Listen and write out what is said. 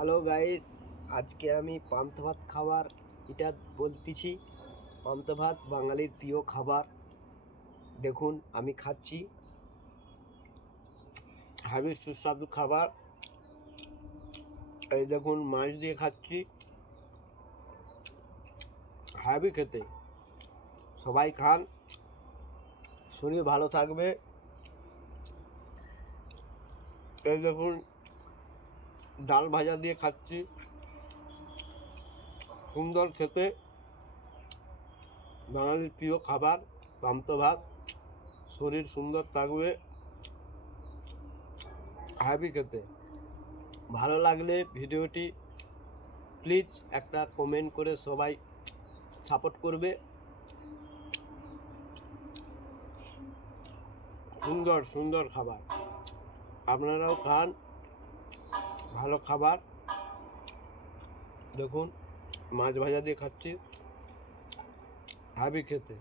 Hello guys, আজকে আমি পান্তা ভাত খাবার এটা বলতেছি। পান্তা ভাত বাঙালির প্রিয় খাবার। দেখুন, আমি খাচ্ছি। হাবি সুস্বাদু খাবার। এই দেখুন, মাছ দিয়ে খাচ্ছি। হাবি খেতে। সবাই খান। শরীর ভালো থাকবে। এই দেখুন ডাল ভাজা দিয়ে খাচ্ছি। সুন্দর খেতে। বাঙালির প্রিয় খাবার, পান্ত ভাত। শরীর সুন্দর থাকবে। হ্যাপি খেতে। ভালো লাগলে ভিডিওটি প্লিজ একটা কমেন্ট করে সবাই সাপোর্ট করবে। সুন্দর সুন্দর খাবার। আপনারাও খান। ভালো খাবার। দেখুন মাছ ভাজা দিয়ে খাচ্ছি। হাবি খেতে।